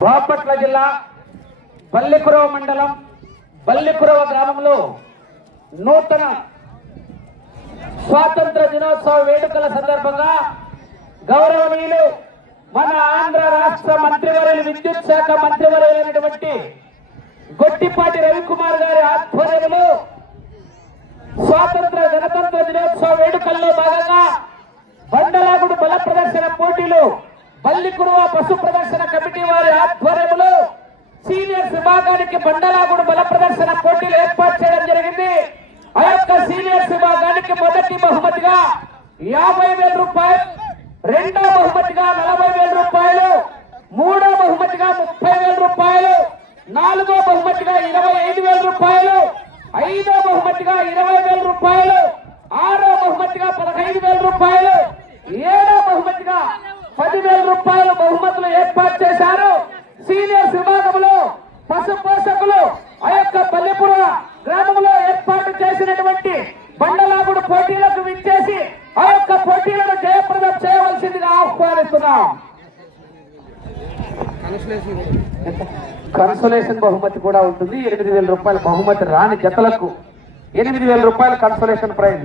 బాపట్ల జిల్లా బల్లికురవ మండలం బల్లికురవ గ్రామంలో నూతన స్వాతంత్ర దినోత్సవ వేడుకల సందర్భంగా గౌరవనీయులు మన ఆంధ్ర రాష్ట్ర మంత్రివర్యులు విద్యుత్ శాఖ మంత్రివర్యులైనటువంటి గొట్టిపాటి రవికుమార్ గారి ఆధ్వర్యంలో స్వాతంత్ర గణతంత్ర దినోత్సవ వేడుకల్లో భాగంగా బండలాగుడు బల ప్రదర్శన పోటీలు బల్లికురువ పశు ప్రదర్శన కమిటీ వారి ఆధ్వర్యంలో సీనియర్స్ విభాగానికి బండలాగుడు బల ప్రదర్శన పోటీలు ఏర్పాటు చేయడం జరిగింది. ఆ యొక్క సీనియర్స్ విభాగానికి మొదటి బహుమతిగా యాభై వేల రూపాయలు రెండో బహుమతిగా నలభై వేల రూపాయలు మూడో బహుమతిగా ముప్పై వేల రూపాయలు నాలుగో బహుమతిగా ఇరవై ఐదు వేల రూపాయలు ఐదో బహుమతిగా ఇరవై వేల రూపాయలు ఆరో బహుమతిగా పదహైదు వేల రూపాయలు రూపాయల బహుమతులు ఏర్పాటు చేశారు. సీనియర్స్ విభాగంలో పశు పోషకులు ఆ యొక్క పల్లెపుర గ్రామంలో ఏర్పాటు చేసినటువంటి బండలాగుడు పోటీలకు విచ్చేసి ఆ యొక్క పోటీలను జయప్రదం చేయవలసిందిగా ఆహ్వానిస్తున్నాం. కన్సోలేషన్ బహుమతి కూడా ఉంటుంది. ఎనిమిది వేల రూపాయల బహుమతి రాని జతలకు ఎనిమిది వేల రూపాయల కన్సోలేషన్ ప్రైజ్.